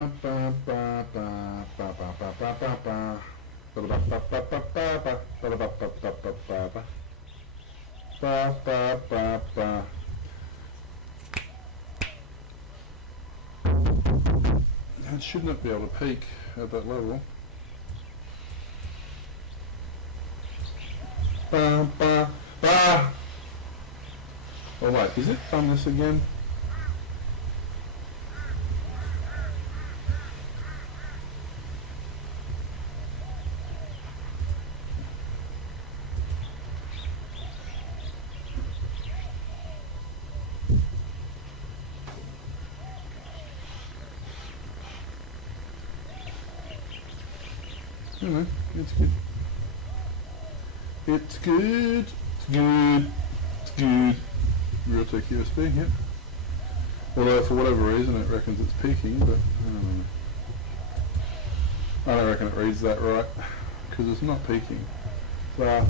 Okay, it should not be able to peak at that level. Oh wait, is it done this again? You know, it's good. It's good. It's good. It's good. Realtek USB, yep. Although for whatever reason it reckons it's peaking, but I don't reckon it reads that right because it's not peaking. So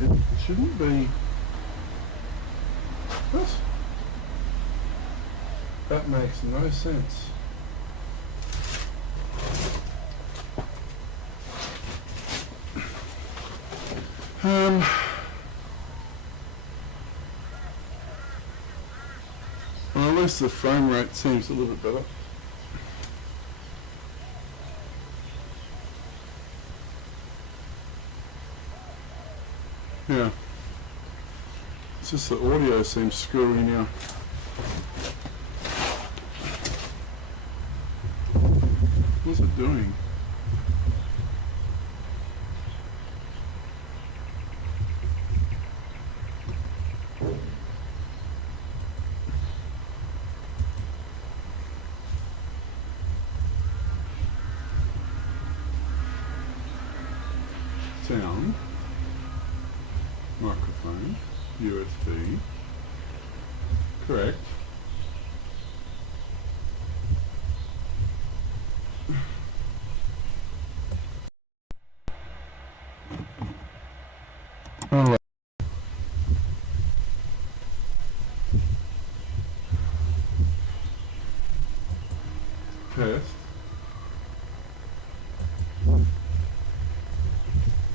it shouldn't be. What? That makes no sense. Well, at least the frame rate seems a little bit better. Yeah. It's just the audio seems screwy now. What's it doing? Sound, microphone, USB, correct. Alright. Test.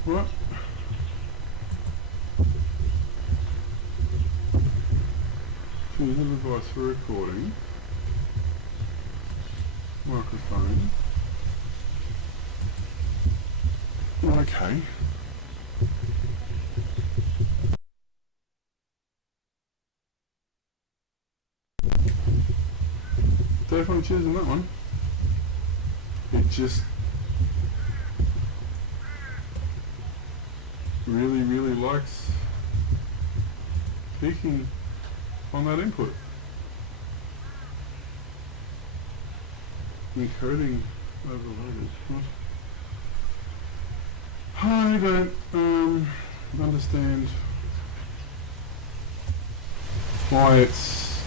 What? Choose a device for recording. Microphone. Okay. Definitely choosing that one. It just really likes peaking on that input. Encoding overloaded. What? I don't understand why it's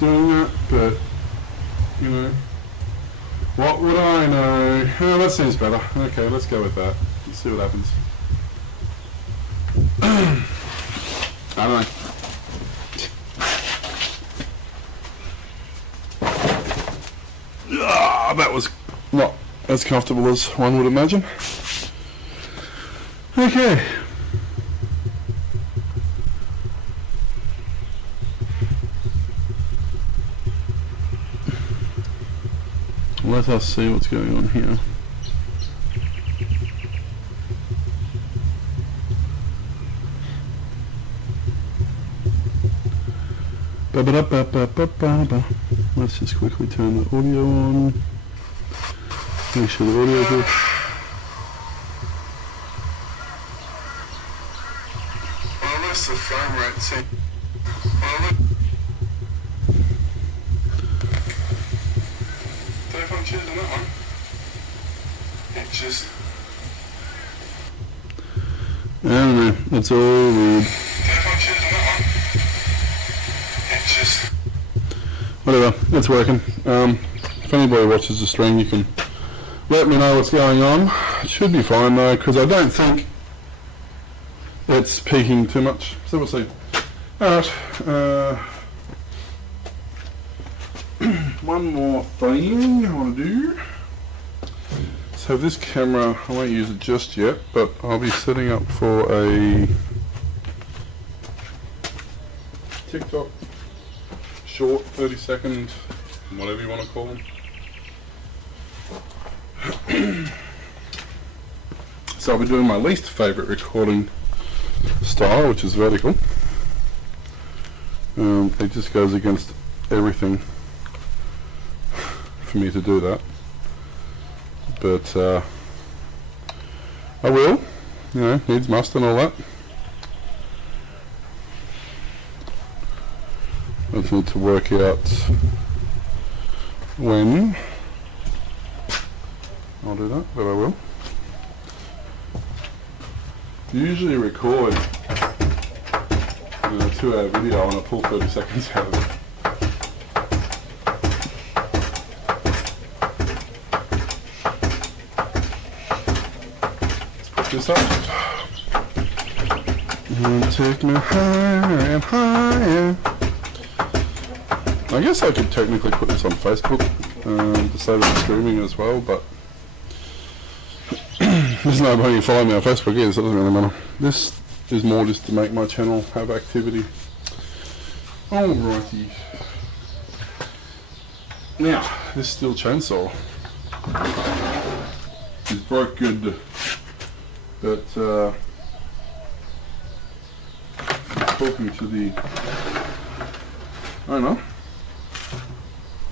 doing that, but you know, what would I know? Oh, that seems better. Okay, let's go with that. Let's see what happens. I don't know. That was not as comfortable as one would imagine. Okay. Let us see what's going on here. Let's just quickly turn the audio on. Make sure the audio is good. Well, unless the frame rate seems... Definitely choosing that one. It just... I don't know, it's all weird. Definitely choosing that one. It just... Whatever, it's working. If anybody watches the stream, you can let me know what's going on. It should be fine though, because I don't think it's peaking too much. So we'll see. Alright, one more thing I want to do. So this camera, I won't use it just yet, but I'll be setting up for a TikTok short, 30-second, whatever you want to call them. So I'll be doing my least favourite recording style, which is vertical. It just goes against everything for me to do that. But I will, you know, needs must and all that. I just need to work out when I'll do that, but I will. Usually record a 2-hour video and I pull 30 seconds out of it. Let's put this up. And take me higher and higher. I guess I could technically put this on Facebook to say that I'm streaming as well, but there's nobody following me on Facebook either, so it doesn't really matter. This is more just to make my channel have activity. Alrighty. Now, this steel chainsaw is broke good, but talking to the owner,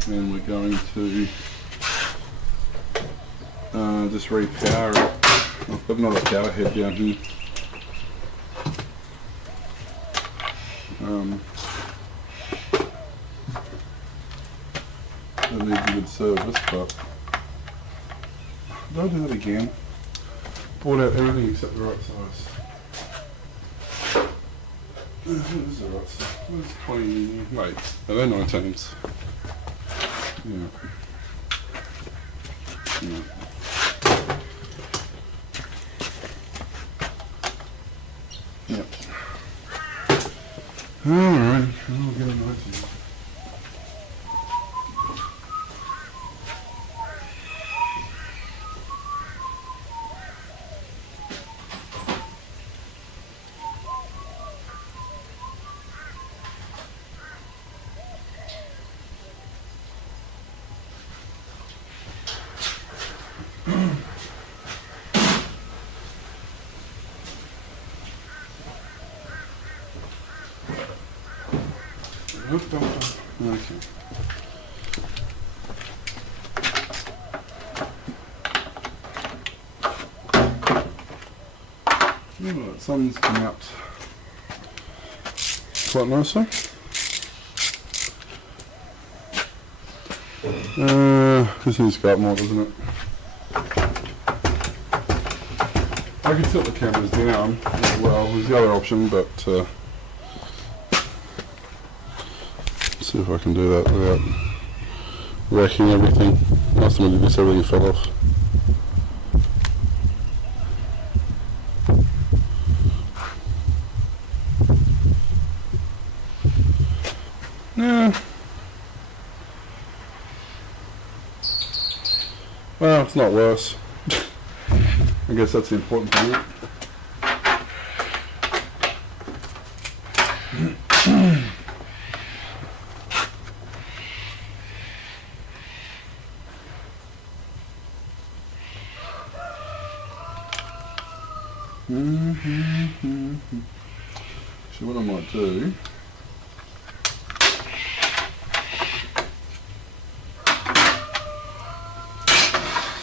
and we're going to just repower it. I've got another power head down here. That needs a good service, but don't do that again. Bought out everything except the right size. What is the right size? What's 20? Wait, are they 19s? Yeah. Yeah. Yep. Alright, I'll get a knife here. Okay. Alright, sun's come out quite nicely. This needs to go up more, doesn't it? I could tilt the cameras down as well. There's the other option, but see if I can do that without wrecking everything. Last time I did this, everything fell off. Yeah. Well, it's not worse. I guess that's the important thing. So what I might do,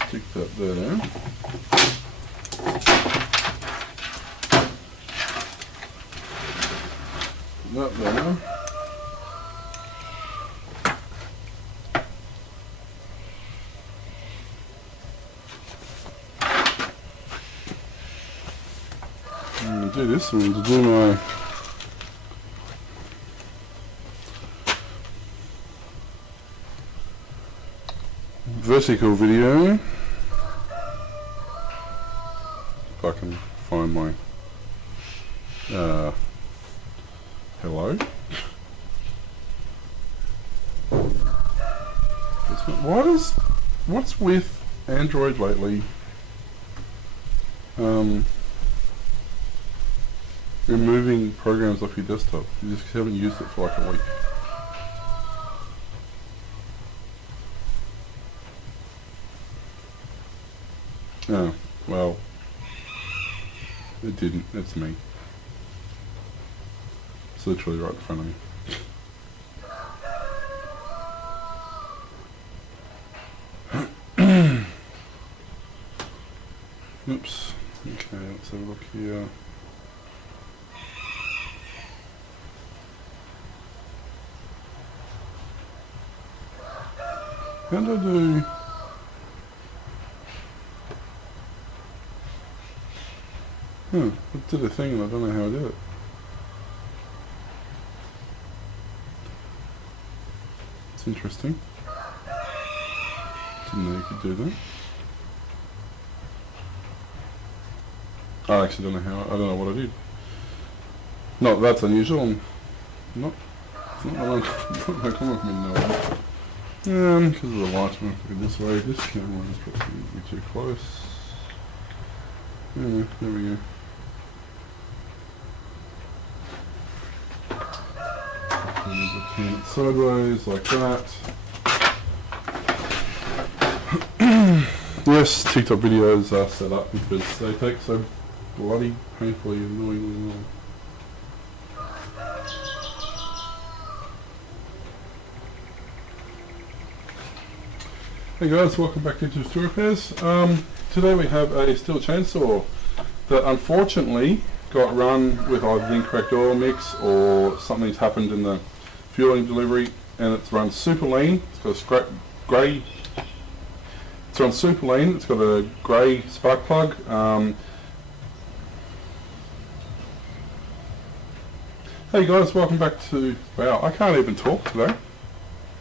stick that there. That there. I'm going to do this, I'm going to do my vertical video. If I can find my Hello? What's with Android lately? Removing programs off your desktop. You just haven't used it for like a week. Oh, well, it didn't. It's me. It's literally right in front of me. Oops. Okay, let's have a look here. How do I do... I did a thing and I don't know how I did it. It's interesting. Didn't know you could do that. I actually don't know how. I don't know what I did. Not that that's unusual. It's not common for me to know. Because of the light, I'm going to go this way. This camera is probably too close. Yeah, there we go. Turn it sideways like that. Yes, TikTok videos are set up because they take so bloody painfully annoyingly long. Hey guys, welcome back to Ipswich Repairs. Today we have a steel chainsaw that unfortunately got run with either the incorrect oil mix or something's happened in the fueling delivery, and it's run super lean. It's got a grey. It's run super lean. It's got a grey spark plug. Hey guys, welcome back to... Wow, I can't even talk today.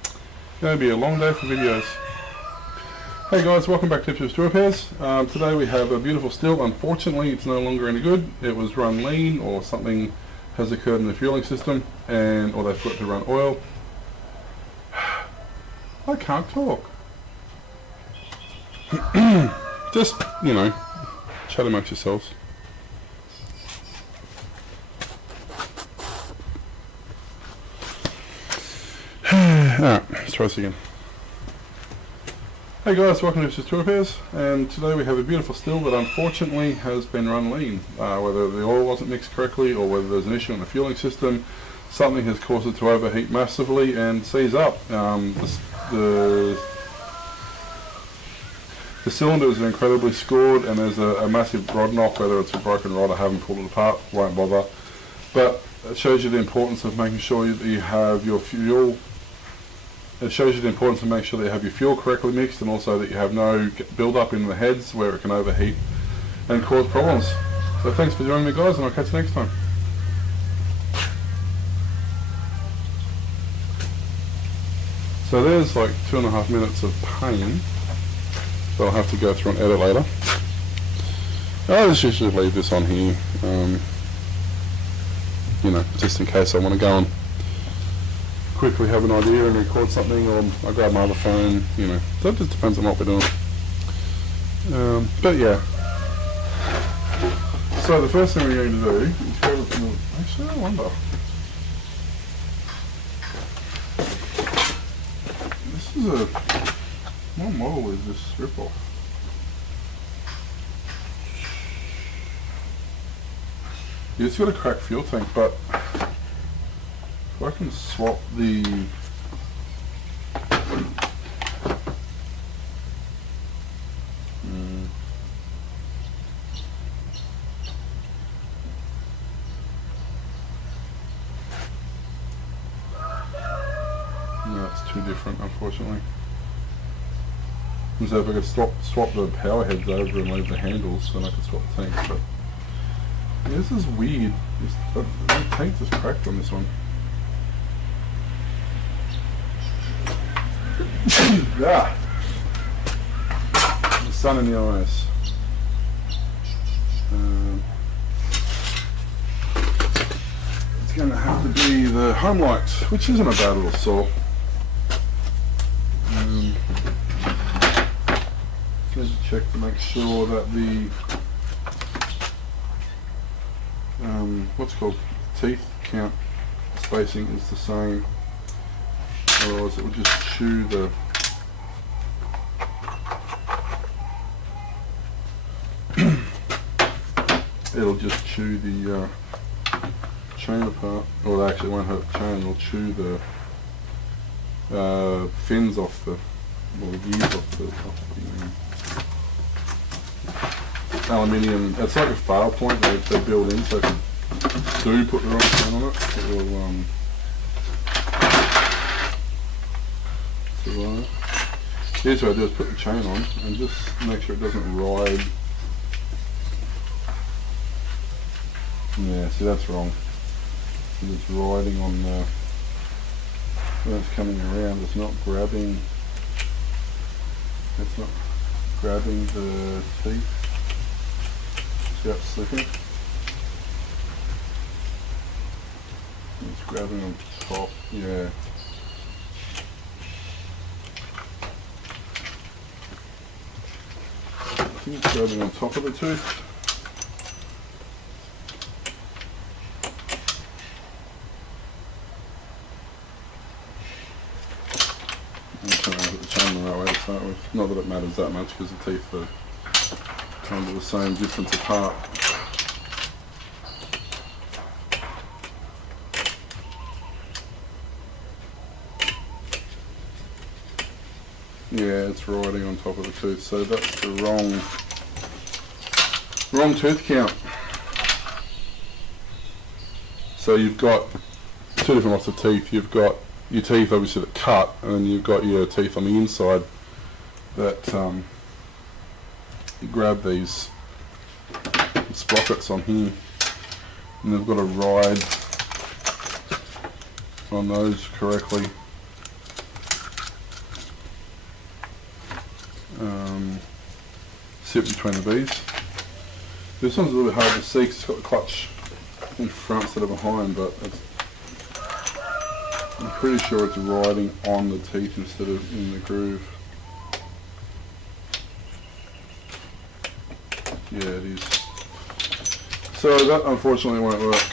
It's going to be a long day for videos. Hey guys, welcome back to Ipswich Repairs. Today we have a beautiful still. Unfortunately, it's no longer any good. It was run lean, or something has occurred in the fueling system, or they forgot to run oil. I can't talk. Just, you know, chat amongst yourselves. Alright, let's try this again. Hey guys, welcome to Ipswich Repairs, and today we have a beautiful still that unfortunately has been run lean. Whether the oil wasn't mixed correctly or whether there's an issue in the fueling system, something has caused it to overheat massively and seize up. The cylinders are incredibly scored, and there's a massive rod knock. Whether it's a broken rod, I haven't pulled it apart, won't bother. But it shows you the importance of making sure that you have your fuel. It shows you the importance of making sure that you have your fuel correctly mixed, and also that you have no build up in the heads where it can overheat and cause problems. So thanks for joining me guys, and I'll catch you next time. So there's like 2.5 minutes of pain, so I'll have to go through and edit later. I'll just usually leave this on here, you know, just in case I want to go and quickly have an idea and record something, or I grab my other phone, you know, so it just depends on what we're doing. But yeah, so the first thing we're going to do is go with the, actually I wonder, this is what model is this ripoff? Yeah, it's got a cracked fuel tank, but if I can swap the no, it's too different, unfortunately. So if I could swap the power heads over and leave the handles, then I could swap the tanks. But yeah, this is weird. The tank just cracked on this one. Yeah. The sun in the eyes. Let's going to have to be the home light, which isn't a bad little saw. Just check to make sure that the what's called teeth count spacing is the same, otherwise it will just chew the it'll just chew the chain apart, or it actually won't hurt the chain, it'll chew the fins off the, or the gears off the aluminium. It's like a fail point they build in, so if you do put the wrong chain on it, it will survive. Here's what I do, is put the chain on and just make sure it doesn't ride. Yeah, see, that's wrong. It's riding on the, when it's coming around, it's not grabbing the teeth. See how it's slipping? It's grabbing on top, yeah. I think it's grabbing on top of the tooth. I'm trying to put the chain the right way to start with. Not that it matters that much because the teeth are kind of the same distance apart. Yeah, it's riding on top of the tooth, so that's the wrong tooth count. So you've got two different lots of teeth. You've got your teeth obviously that cut, and then you've got your teeth on the inside that you grab these sprockets on here, and they've got to ride on those correctly. Sit between the bees. This one's a little bit hard to see because it's got the clutch in front instead of behind, but I'm pretty sure it's riding on the teeth instead of in the groove. Yeah, it is. So that unfortunately won't work.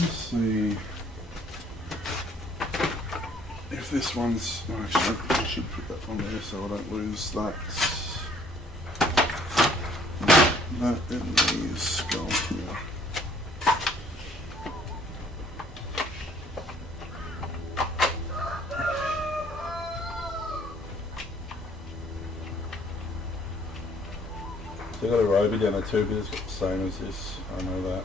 Let's see if this one's. Oh, actually, I should put that on there so I don't lose that. That in these go here. So I've got a rover down there too, but it's got the same as this, I know that.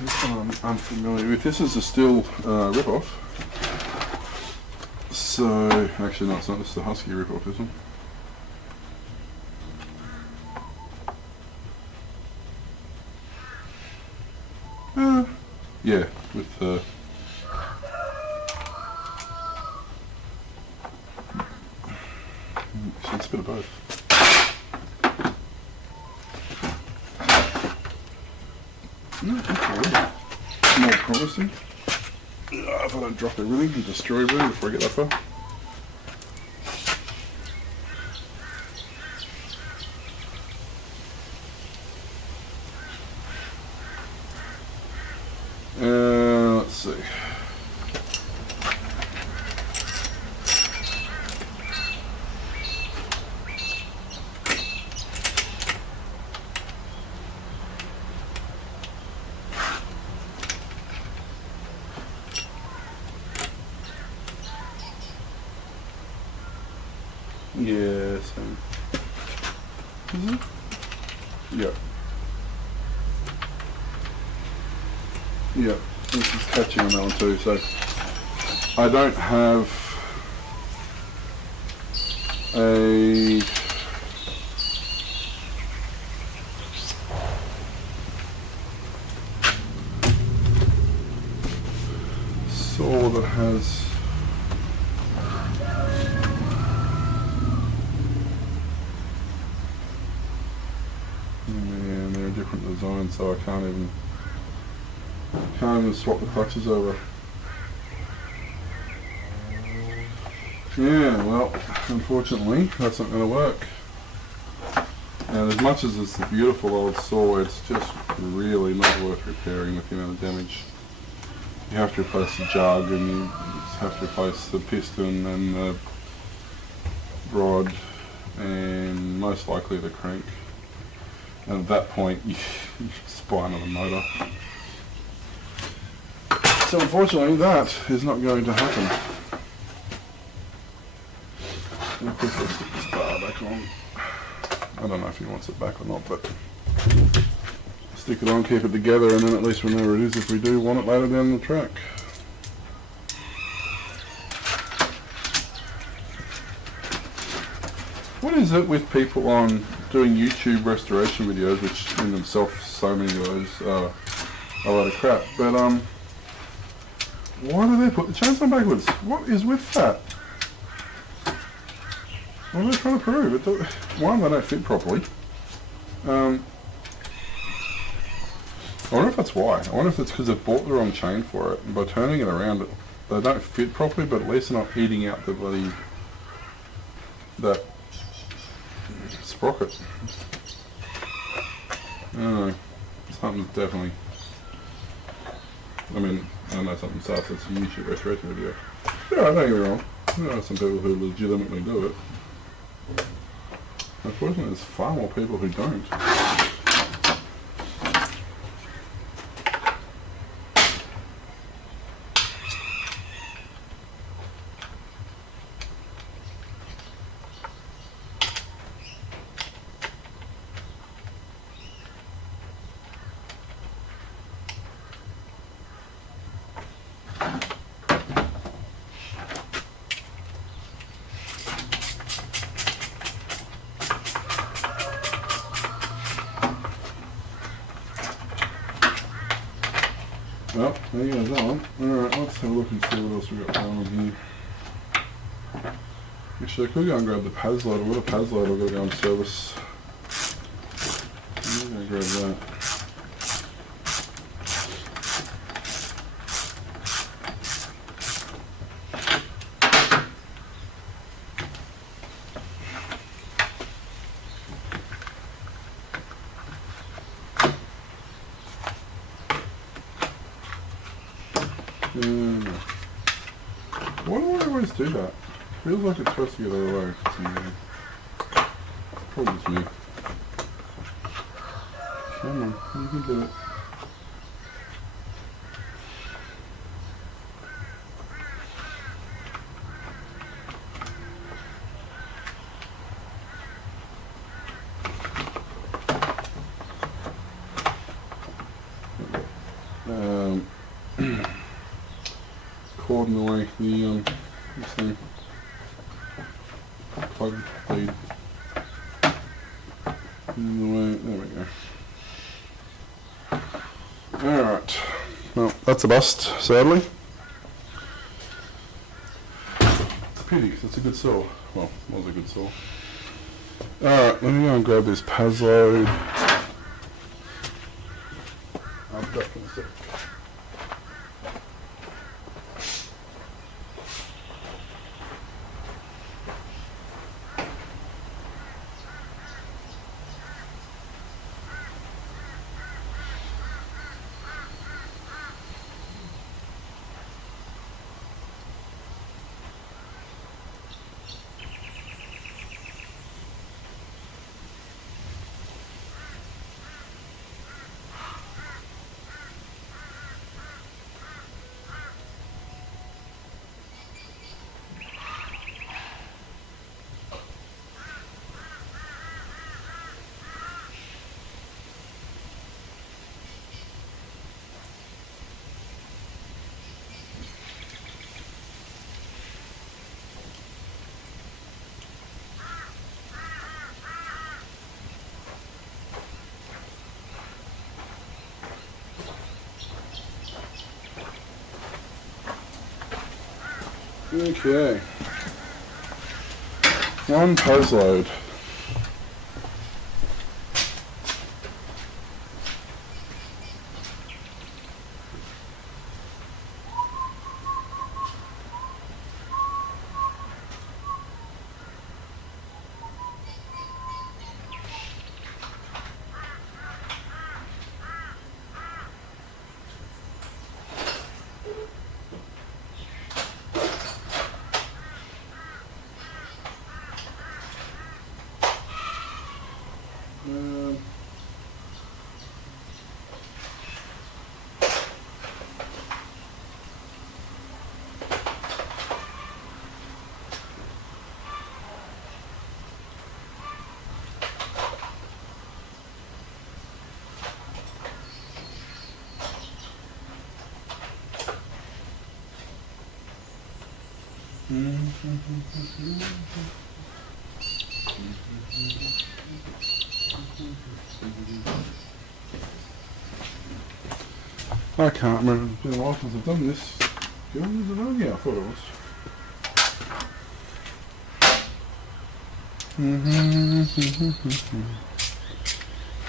This one I'm unfamiliar with. This is a still rip-off. So, actually no, it's not, this is the Husky rip-off, this one. Yeah, with the it's a bit of both. No, that's more promising. If I don't drop everything and destroy everything before I get that far. Let's see. Yeah, same. Mm-hmm. Yeah. Yeah, this is catching on that one too, so I don't have a saw that has and so I can't even swap the clutches over. Yeah, well, unfortunately, that's not going to work. And as much as it's a beautiful old saw, it's just really not worth repairing with the amount of damage. You have to replace the jug, and you have to replace the piston and the rod, and most likely the crank. And at that point, you just buy another motor. So unfortunately, that is not going to happen. I'll quickly stick this bar back on. I don't know if he wants it back or not, but stick it on, keep it together, and then at least we know where it is if we do want it later down the track. What is it with people on doing YouTube restoration videos, which in themselves, so many of those are a lot of crap, but why do they put the chains on backwards? What is with that? What are they trying to prove? One, they don't fit properly. I wonder if that's why. I wonder if it's because they've bought the wrong chain for it, and by turning it around, they don't fit properly, but at least they're not eating out the bloody that sprocket. I don't know. Something's definitely. I mean, I know something starts. It's a YouTube restoration video. Yeah, don't get me wrong. There are some people who legitimately do it. Unfortunately, there's far more people who don't. Well, there you go, that one. Alright, let's have a look and see what else we got going on here. Actually, I could go and grab the pads load. I've got a pads load I've got to go and service. I'm going to grab that. Why do I always do that? Feels like it's supposed to get out of the way for some reason. Probably just me. Come on, you can do it. Cord in the way, this thing, plug lead in the way, there we go. Alright, well that's a bust, sadly. It's a pity, because it's a good saw. Well, it was a good saw. Alright, let me go and grab this PAS load. I'll be back in a sec. Okay. One PAS load. I can't remember. It's been a while since I've done this. Yeah, I thought it was.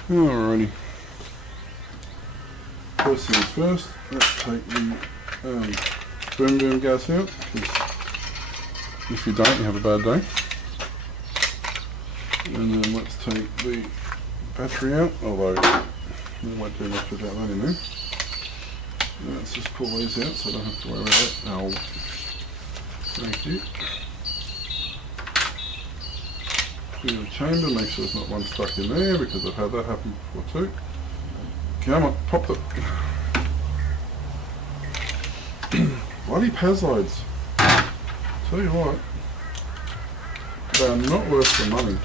Alrighty. First things first, let's take the boom gas out, because if you don't, you have a bad day. And then let's take the battery out, although we won't do much without that in there. Let's just pull these out so I don't have to worry about that. Oh, thank you. Clear the chamber, make sure there's not one stuck in there, because I've had that happen before too. Come on, pop it. Bloody Pazlides. Tell you what, they are not worth the money.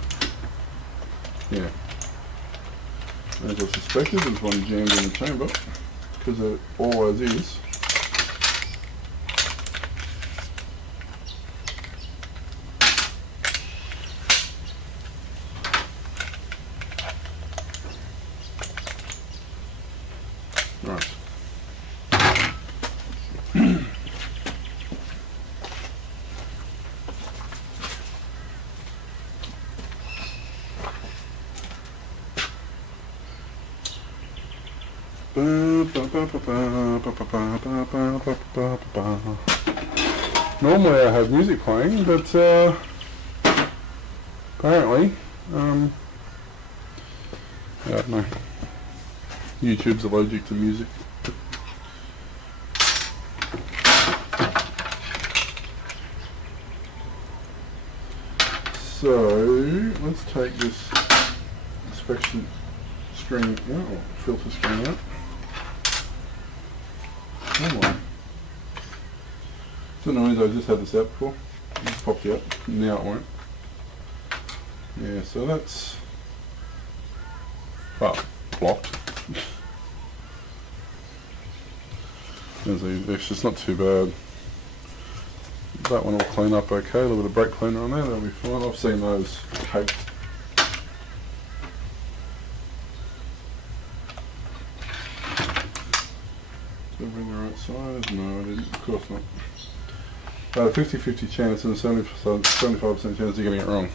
Yeah. As I suspected, there's one jammed in the chamber, because it always is. Right. Normally I have music playing, but apparently, I don't know. YouTube's allergic to music. So let's take this inspection screen out, or filter screen out. Come on. It's annoying, I just had this out before. It just popped out. Now it won't. Yeah, so that's blocked. It's just not too bad. That one will clean up okay. A little bit of brake cleaner on there, that'll be fine. I've seen those caked. Did I bring the right size? No, I didn't. Of course not. About a 50-50 chance and a 75% chance of getting it wrong.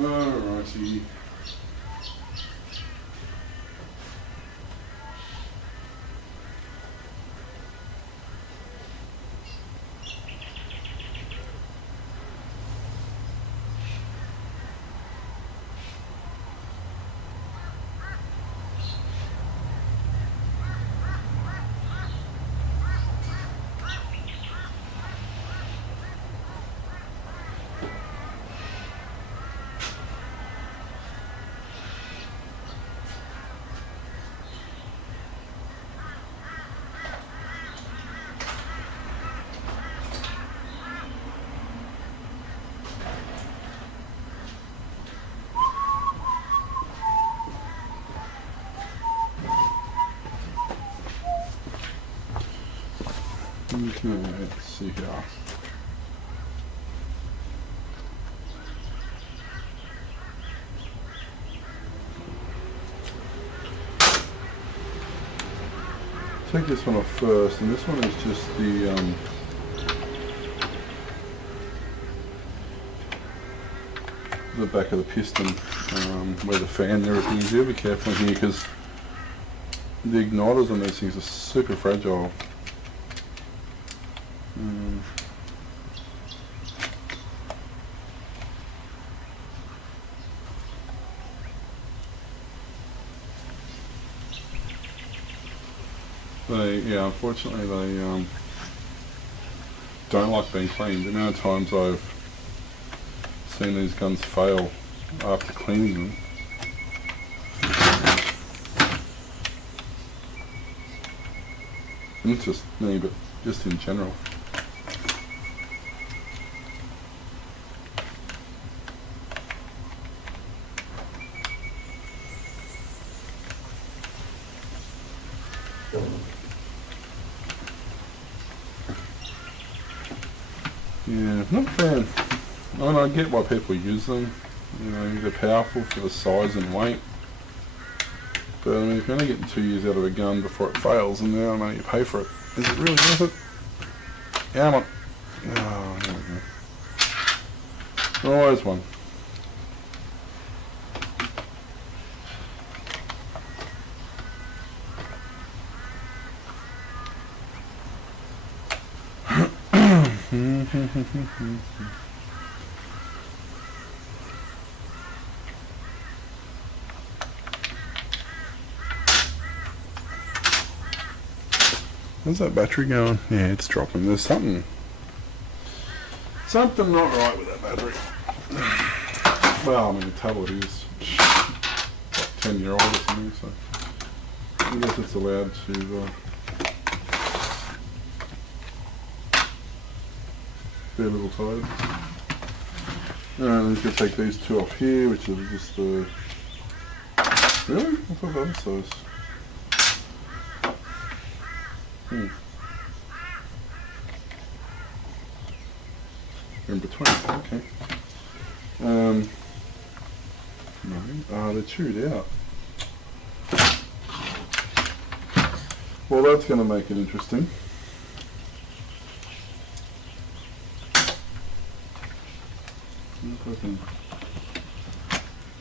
Alrighty. Okay, let's see here. Take this one off first, and this one is just the back of the piston, where the fan and everything is. You be careful here, because the igniters on these things are super fragile. Yeah, unfortunately they don't like being cleaned. The amount of times I've seen these guns fail after cleaning them. Not just me, but just in general. Yeah, not a fan. I mean, I get why people use them. You know, they're powerful for the size and weight. But I mean, if you're only getting 2 years out of a gun before it fails, and now I know you pay for it, is it really worth it? Yeah, I'm on. Oh, there we go. Always one. How's that battery going? Yeah, it's dropping. There's something not right with that battery. Well, I mean, the tablet is like 10-year-old or something, so I guess it's allowed to be a little tired. Alright, let's go take these two off here, which are just really? I thought that was size. In between, okay. No, they're chewed out. Well, that's going to make it interesting. If I can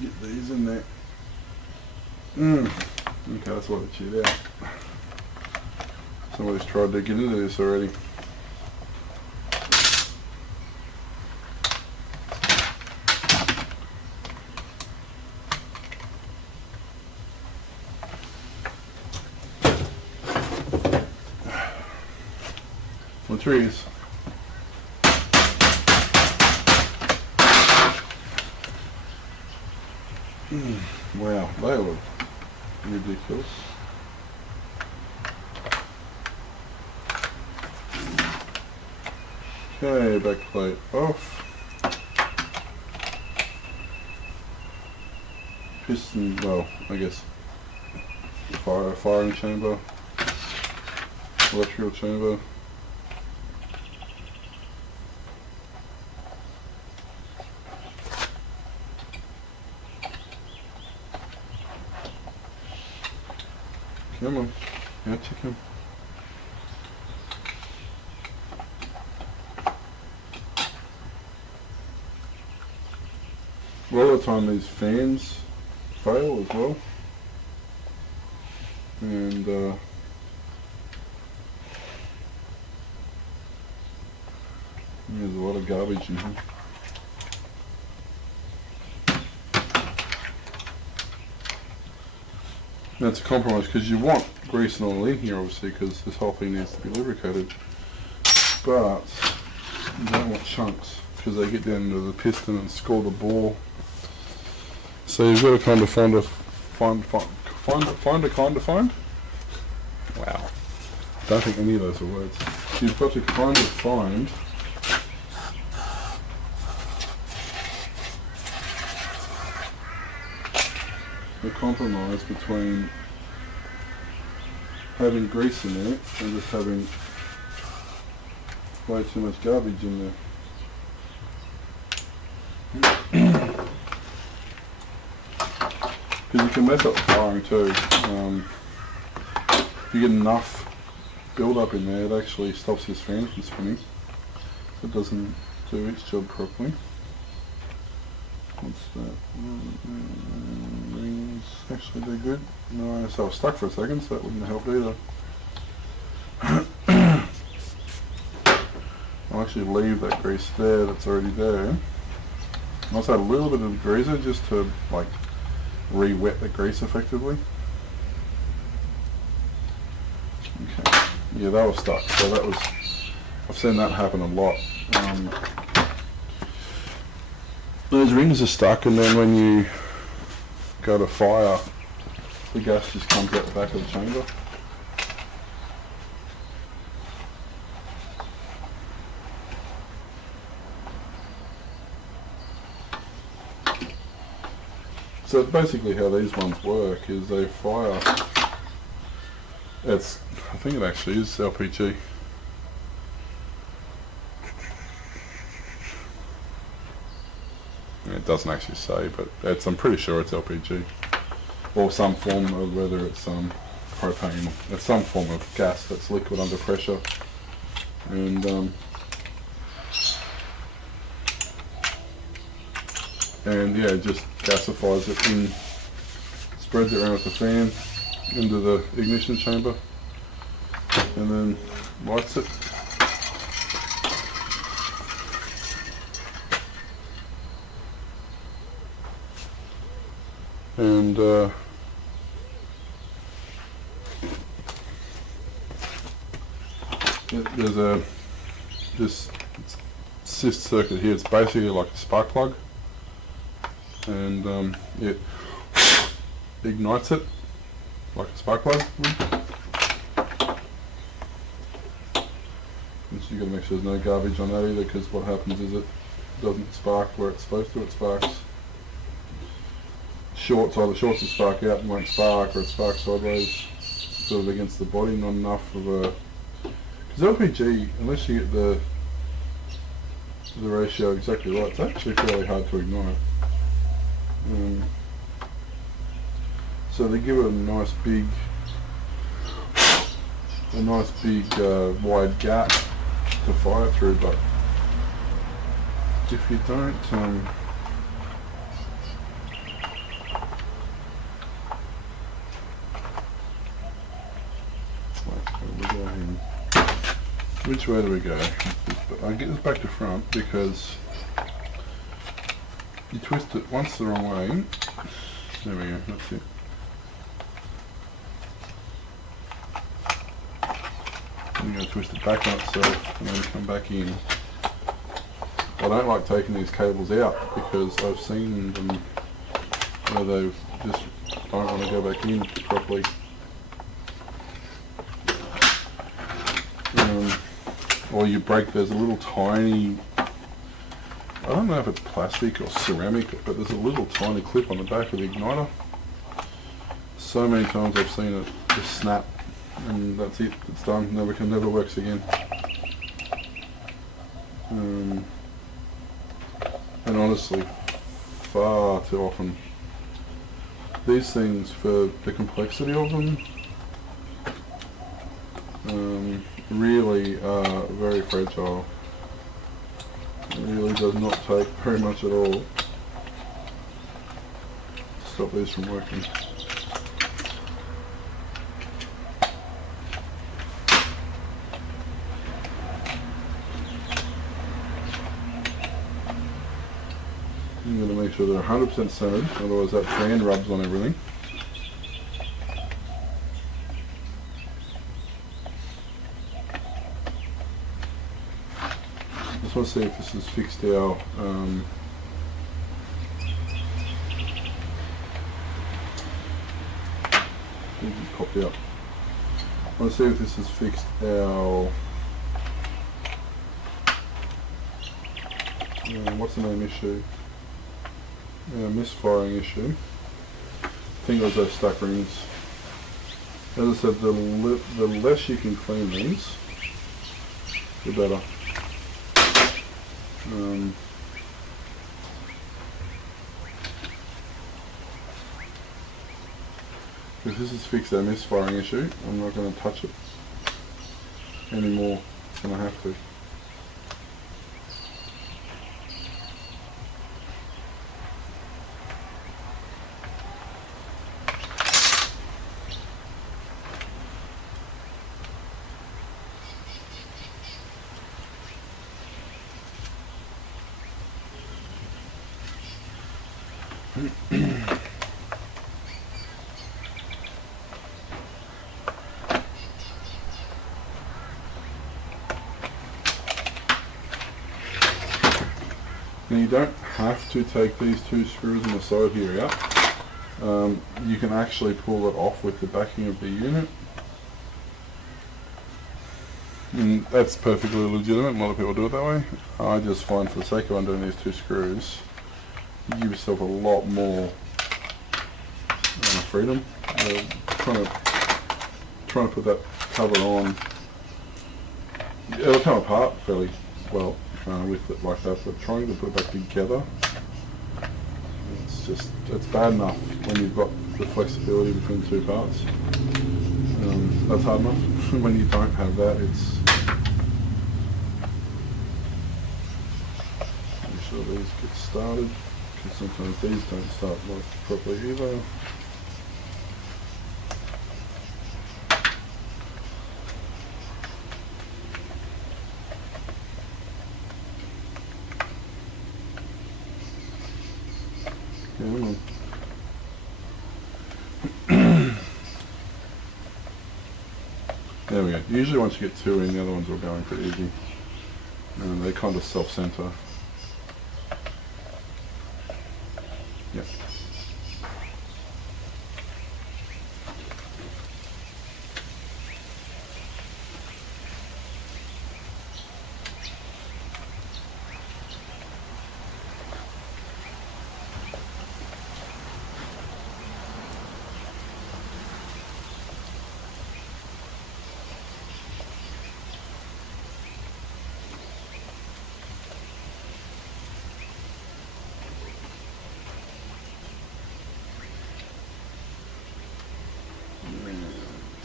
get these in there. Okay, that's why they're chewed out. Somebody's tried to get into this already. The trees. Wow, they look ridiculous. Okay, back plate off. Piston, well, I guess firing chamber, electrical chamber. Come on, yeah, check him. A lot of the time these fans fail as well, and there's a lot of garbage in here. That's a compromise because you want grease and oil in here, obviously, because this whole thing needs to be lubricated, but you don't want chunks because they get down into the piston and score the bore. So you've got to kind of find. Wow, I don't think any of those are words. You've got to kind of find the compromise between having grease in there and just having way too much garbage in there. Because you can mess up the firing too. If you get enough build up in there, it actually stops this fan from spinning. So it doesn't do its job properly. What's that? Rings actually do good. No, so I was stuck for a second, so that wouldn't help either. I'll actually leave that grease there that's already there. I also add a little bit of degreaser just to like re-wet the grease effectively. Okay, yeah, that was stuck. So that was, I've seen that happen a lot. Those rings are stuck, and then when you go to fire, the gas just comes out the back of the chamber. So basically how these ones work is they fire, I think it actually is LPG. It doesn't actually say, but I'm pretty sure it's LPG. Or some form of, whether it's propane, or some form of gas that's liquid under pressure. And yeah, it just gasifies it and spreads it around with the fan into the ignition chamber, and then lights it. And there's this cyst circuit here. It's basically like a spark plug, and it ignites it like a spark plug. And so you got to make sure there's no garbage on that either, because what happens is it doesn't spark where it's supposed to. It sparks shorts, either shorts the spark out and won't spark, or it sparks sideways, sort of against the body. Not enough of a, because LPG, unless you get the ratio exactly right, it's actually fairly hard to ignite. So they give it a nice big wide gap to fire through, but if you don't which way do we go? I get this back to front because you twist it once the wrong way. There we go, that's it. And you're going to twist it back on itself and then come back in. I don't like taking these cables out because I've seen them where they just don't want to go back in properly. Or you break, there's a little tiny, I don't know if it's plastic or ceramic, but there's a little tiny clip on the back of the igniter. So many times I've seen it just snap, and that's it, it's done, never works again. And honestly, far too often, these things, for the complexity of them, really are very fragile. It really does not take very much at all to stop these from working. I'm going to make sure they're 100% centered, otherwise that fan rubs on everything. I just want to see if this has fixed our it just popped out. I want to see if this has fixed our what's the name issue? Misfiring issue. I think it was those stuck rings. As I said, the less you can clean these, the better. If this has fixed our misfiring issue, I'm not going to touch it anymore than I have to. Now you don't have to take these two screws on the side here out. You can actually pull it off with the backing of the unit. And that's perfectly legitimate, a lot of people do it that way. I just find, for the sake of undoing these two screws, you give yourself a lot more freedom. Trying to put that cover on, it'll come apart fairly well with it like that, but trying to put it back together it's bad enough when you've got the flexibility between two parts. That's hard enough. When you don't have that, it's... Make sure these get started, because sometimes these don't start properly either. There we go. Usually once you get two in, the other ones will go in pretty easy. And they kind of self-center. Yep.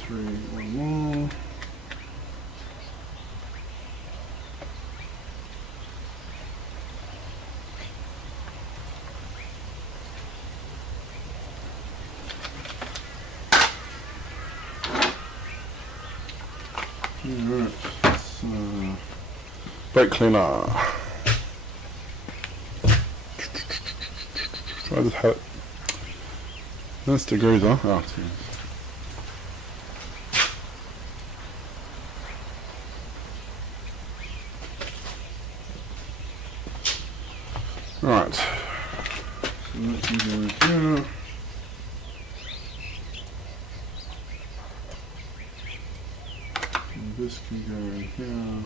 One more. Alright, brake cleaner. I just had it. That's degrees, huh? Oh, it's good. Right, so that can go in here. And this can go in here.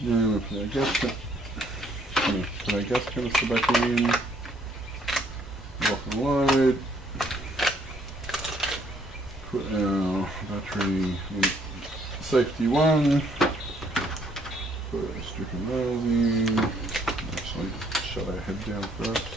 Then we put our gas canister back in. Lock and load. Put our battery in safety one. Put a strip of nails in. Actually, shut our head down first.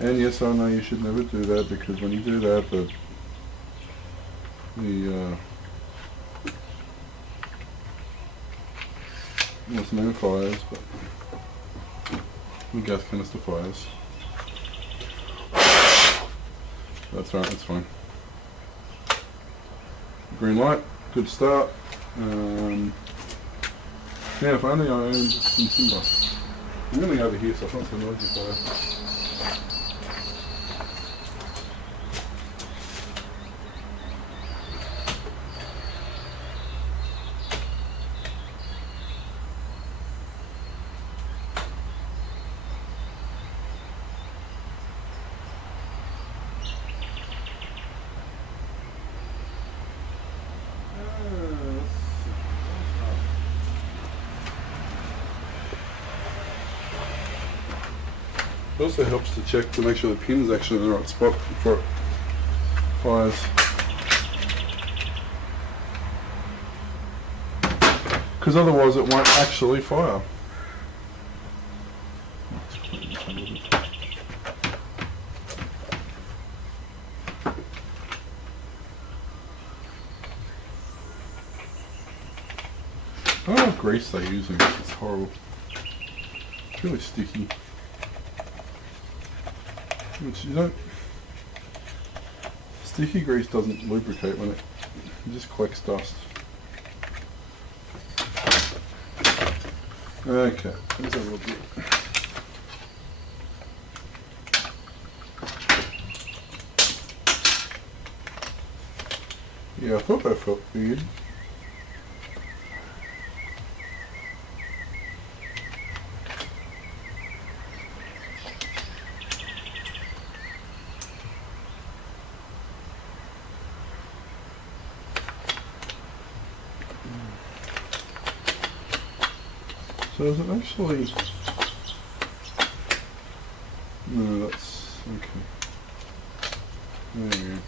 And yes, I know you should never do that, because when you do that, the what's the name, fires, but the gas canister fires. That's right, that's fine. Green light, good start. Yeah, if only I owned some timber. I'm going to go over here so it's not so noisy for you. It also helps to check to make sure the pin's actually in the right spot before it fires. Because otherwise it won't actually fire. I don't know what grease they're using, it's horrible. It's really sticky. Which you don't... Sticky grease doesn't lubricate when it just collects dust. Okay, let's have a look at it. Yeah, I thought that felt weird. So is it actually... No, that's... okay. There we go.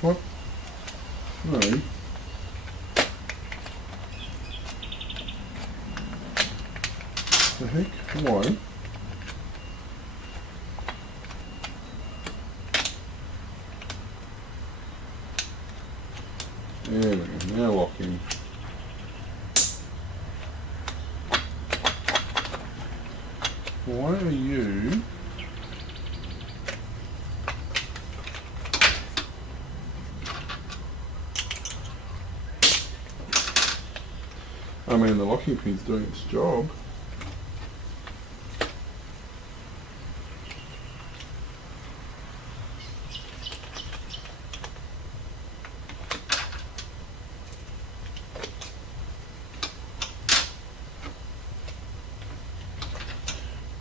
What? No. The heck? Why? There we go, now locking. Why are you... I mean, the locking pin's doing its job.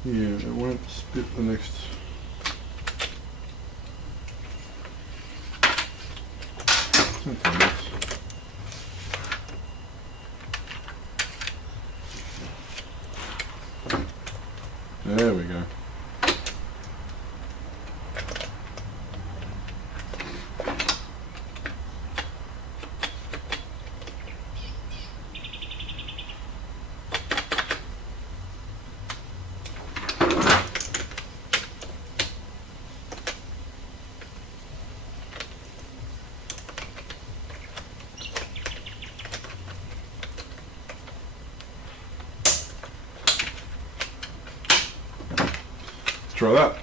Yeah, it won't spit the next... There we go. Try that.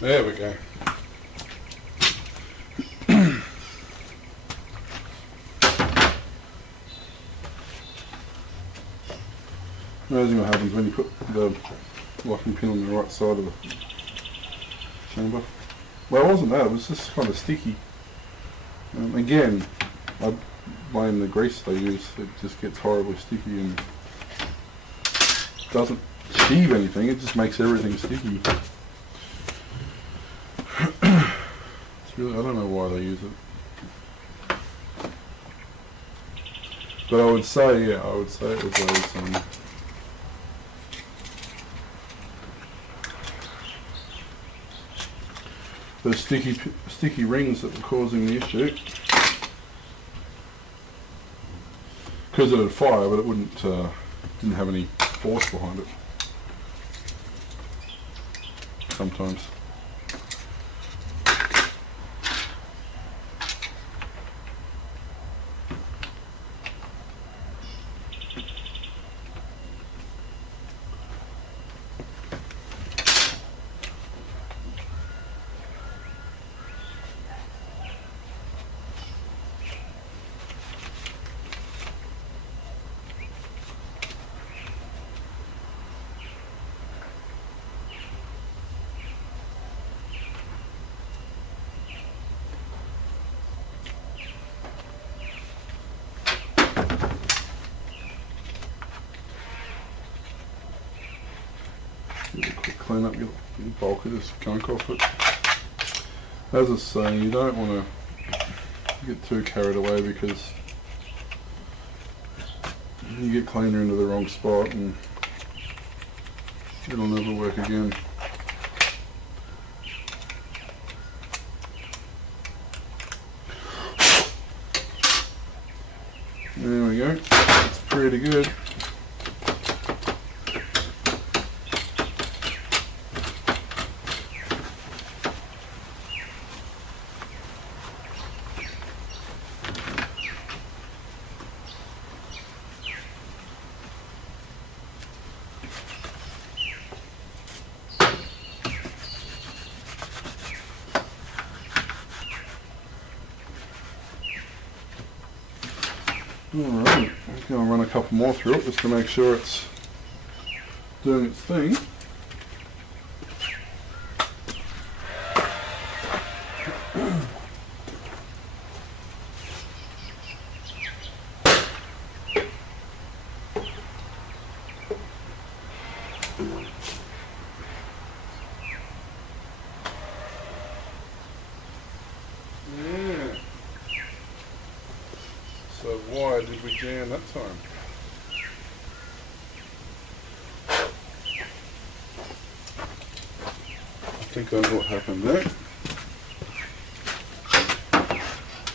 There we go. Amazing what happens when you put the locking pin on the right side of the chamber. Well, it wasn't that, it was just kind of sticky. Again, I blame the grease they use. It just gets horribly sticky and doesn't achieve anything, it just makes everything sticky. It's really, I don't know why they use it. But I would say, yeah, I would say it was those those sticky rings that were causing the issue. Because it had fire, but it didn't have any force behind it. Sometimes. Clean up your bulk of this gunk off it. As I say, you don't want to get too carried away because you get cleaner into the wrong spot and it'll never work again. There we go, it's pretty good. Alright, I'm going to run a couple more through it just to make sure it's doing its thing. Yeah. So why did we jam that time? I think I know what happened there. I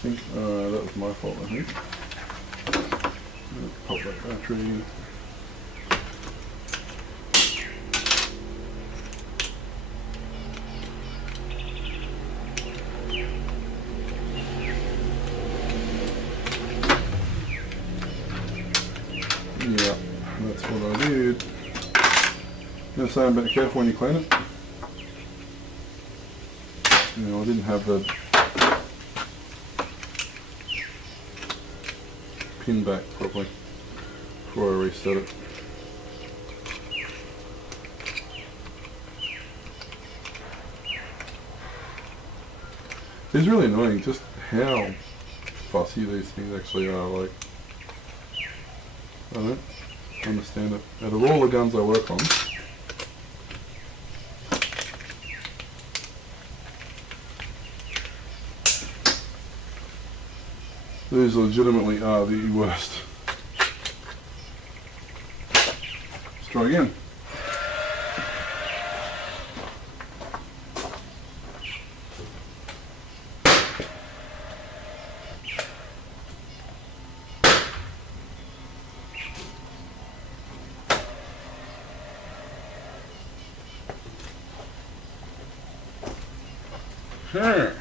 think that was my fault, I think. Pop that battery. Yeah, that's what I did. I'm saying, be careful when you clean it. You know, I didn't have the pin back properly before I reset it. It's really annoying just how fussy these things actually are. Like, I don't understand it. Out of all the guns I work on, these legitimately are the worst. Let's try again. Yeah.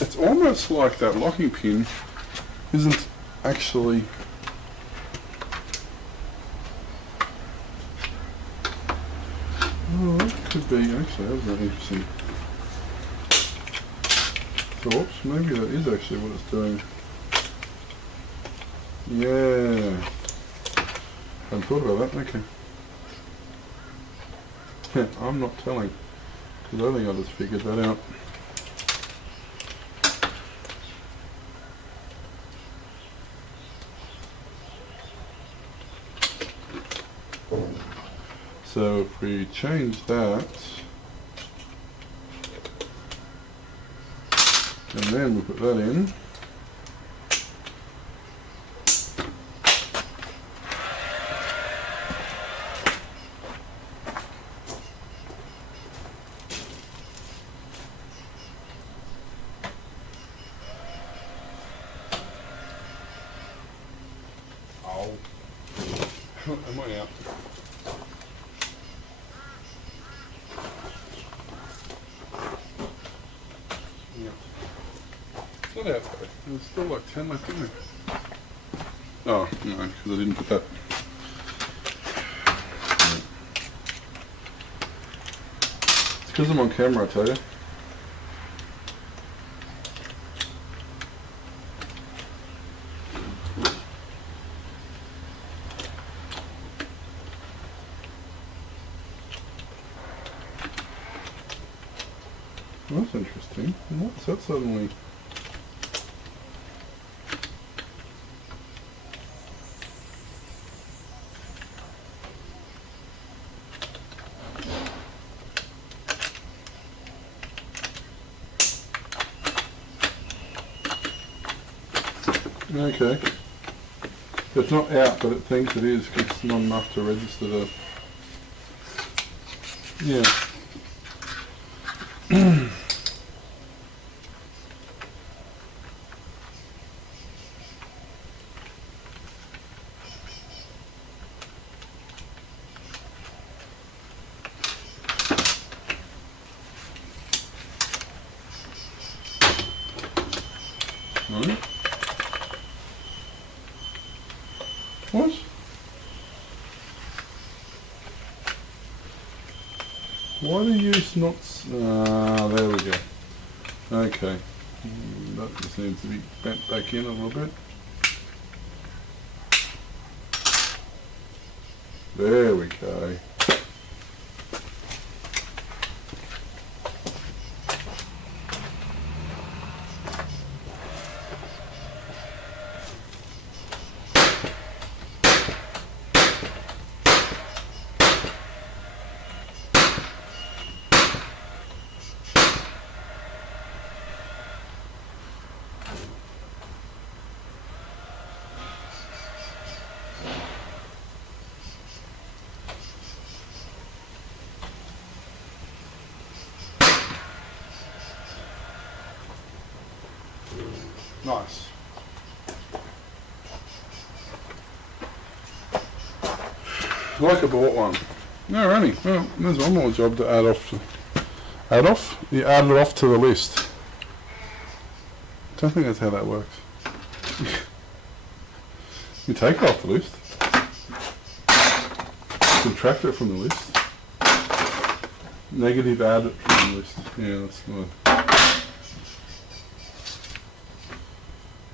It's almost like that locking pin isn't actually it could be actually. That was an interesting thought. Maybe that is actually what it's doing. Yeah, hadn't thought about that. Okay. I'm not telling, because I think I just figured that out. So if we change that, and then we put that in, am I out? Not out though. There's still like 10 left in there. Oh, no, because I didn't put that. It's because I'm on camera, I tell you. Well, that's interesting. What's that suddenly? Okay. It's not out, but it thinks it is, because it's not enough to register the... Yeah. No? What? Why do you not... there we go. Okay. That just needs to be bent back in a little bit. There we go. Nice. Like I bought one. No, Ronnie. Well, there's one more job to add off. Add off? You add it off to the list. Don't think that's how that works. You take it off the list. Subtract it from the list. Negative add it from the list. Yeah, that's good.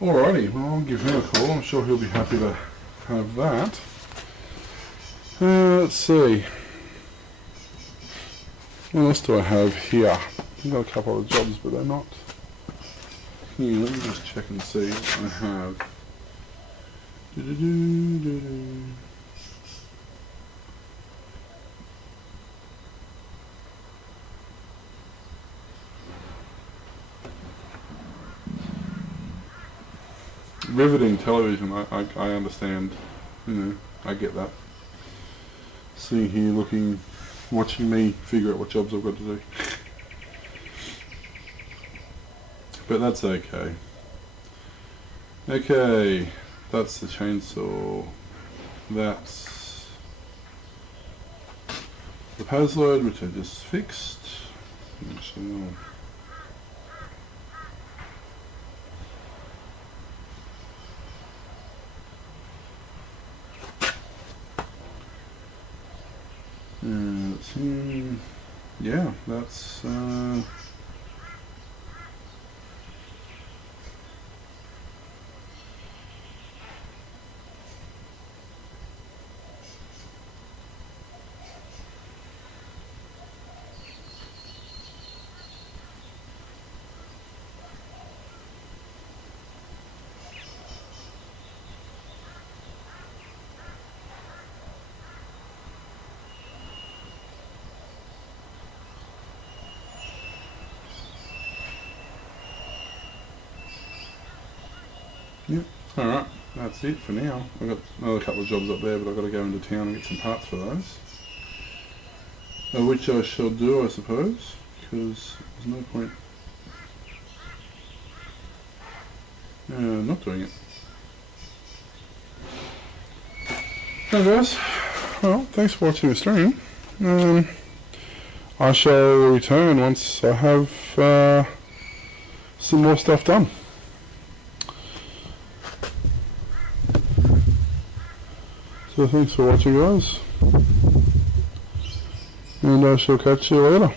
Alrighty, well I'll give him a call. I'm sure he'll be happy to have that. Let's see. What else do I have here? I've got a couple of jobs, but they're not. Here, let me just check and see what I have. Riveting television, I understand. You know, I get that. Sitting here looking, watching me figure out what jobs I've got to do. But that's okay. Okay, that's the chainsaw. That's the paz load, which I just fixed. Actually, yeah, that's yep. Alright, that's it for now. I've got another couple of jobs up there, but I've got to go into town and get some parts for those. Which I shall do, I suppose, because there's no point not doing it. Okay guys, well, thanks for watching the stream. I shall return once I have some more stuff done. So thanks for watching guys, and I shall catch you later.